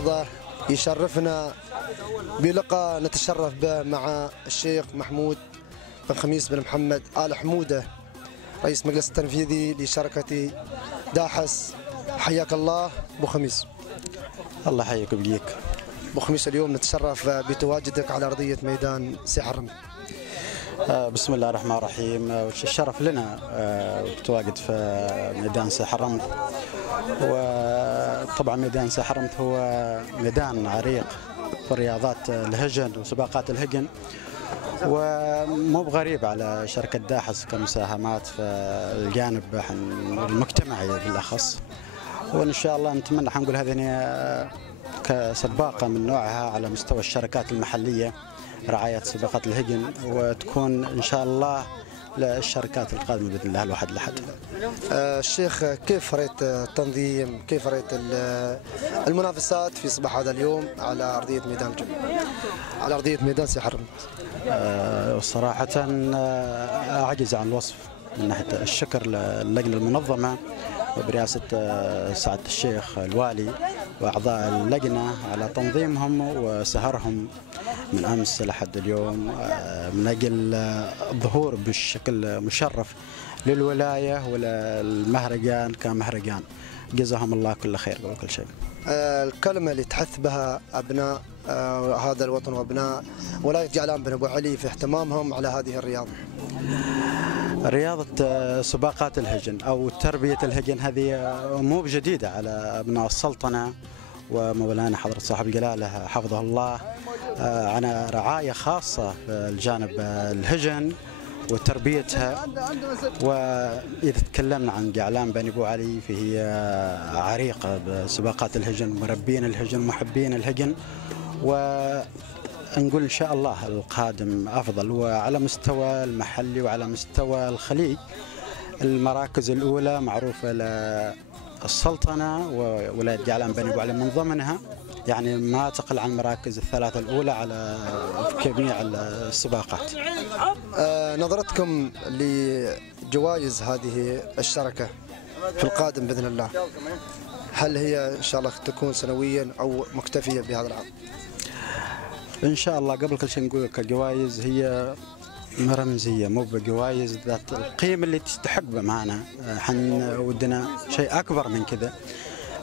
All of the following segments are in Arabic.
لحظة يشرفنا بلقاء نتشرف به مع الشيخ محمود بن خميس بن محمد آل حمودة، رئيس مجلس التنفيذي لشركة داحس. حياك الله أبو خميس. الله يحييك ويبقيك. أبو خميس، اليوم نتشرف بتواجدك على أرضية ميدان سي حرمت. بسم الله الرحمن الرحيم. الشرف لنا بتواجد في ميدان سي حرمت، وطبعا ميدان سي حرمت هو ميدان عريق في رياضات الهجن وسباقات الهجن، ومو بغريب على شركة داحس كمساهمات في الجانب المجتمعي بالأخص. وإن شاء الله نتمنى حنقول هذه كسباقة من نوعها على مستوى الشركات المحلية رعاية سباقات الهجن، وتكون إن شاء الله للشركات القادمة بإذن الله الواحد لحد. الشيخ، كيف رأيت التنظيم، كيف رأيت المنافسات في صباح هذا اليوم على أرضية ميدان على أرضية ميدان سي حرمت؟ صراحة أعجز عن الوصف من ناحية الشكر للجنة المنظمة وبرئاسة سعادة الشيخ الوالي وأعضاء اللجنة على تنظيمهم وسهرهم من أمس لحد اليوم من أجل الظهور بشكل مشرف للولاية وللمهرجان كمهرجان. جزاهم الله كل خير وكل شيء. الكلمة اللي تحث بها أبناء هذا الوطن وأبناء ولاية جعلان بن أبو علي في اهتمامهم على هذه الرياضة. رياضة سباقات الهجن أو تربية الهجن هذه مو بجديدة على أبناء السلطنة، ومولانا حضرة صاحب الجلالة حفظه الله على رعاية خاصة في الجانب الهجن وتربيتها. وإذا تكلمنا عن جعلان بن أبو علي فهي عريقة بسباقات الهجن، مربين الهجن محبين الهجن، ونقول إن شاء الله القادم أفضل. وعلى مستوى المحلي وعلى مستوى الخليج المراكز الأولى معروفة للسلطنة وولاية جعلان بن أبو علي من ضمنها، يعني ما تقل عن المراكز الثلاثة الأولى على جميع السباقات. نظرتكم لجوائز هذه الشركة في القادم بإذن الله، هل هي إن شاء الله تكون سنويا أو مكتفية بهذا العام؟ إن شاء الله قبل كل شيء نقول كجوائز هي رمزية، مو بجوائز ذات القيمة اللي تستحق معنا. حن ودنا شيء أكبر من كذا،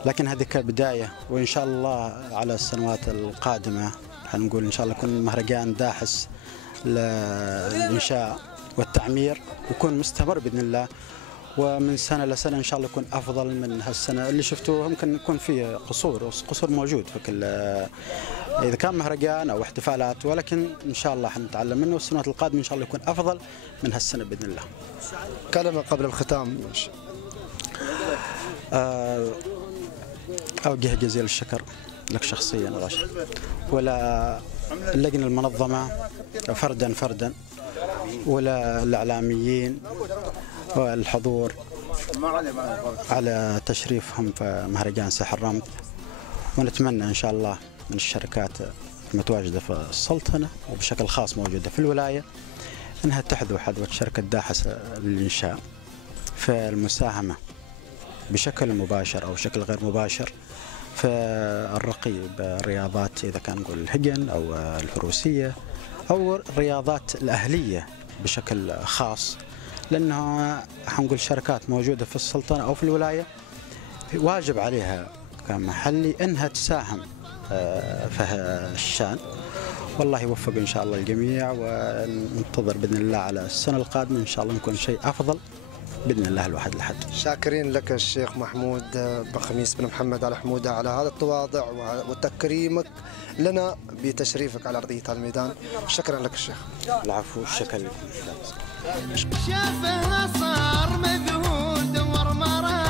لكن هذه كبداية، وإن شاء الله على السنوات القادمة حنقول إن شاء الله يكون مهرجان داحس للإنشاء والتعمير يكون مستمر بإذن الله، ومن سنة لسنة إن شاء الله يكون أفضل من هالسنة اللي شفتوه. ممكن يكون فيه قصور موجود في كل إذا كان مهرجان أو احتفالات، ولكن إن شاء الله حنتعلم منه، والسنوات القادمة إن شاء الله يكون أفضل من هالسنة بإذن الله. كلمة قبل الختام. أوجه جزيل الشكر لك شخصيا راشد، ولا اللجنة المنظمة فردا، ولا الإعلاميين والحضور على تشريفهم في مهرجان سي حرمت. ونتمنى إن شاء الله من الشركات المتواجدة في السلطنة وبشكل خاص موجودة في الولاية أنها تحذو حذوة شركة داحس للإنشاء في المساهمة بشكل مباشر أو بشكل غير مباشر في الرقي بالرياضات، إذا كان نقول الهجن أو الفروسية أو الرياضات الأهلية بشكل خاص، لأنه حنقول شركات موجودة في السلطنة أو في الولاية واجب عليها كمحلي أنها تساهم في الشان. والله يوفق إن شاء الله الجميع، وننتظر بإذن الله على السنة القادمة إن شاء الله نكون شيء أفضل بإذن الله الواحد لحد. شاكرين لك الشيخ محمود بن خميس بن محمد آل حمودة على هذا التواضع وتكريمك لنا بتشريفك على أرضية الميدان. شكرا لك الشيخ. العفو، الشكر لك. شافه صار مذهول دور مرة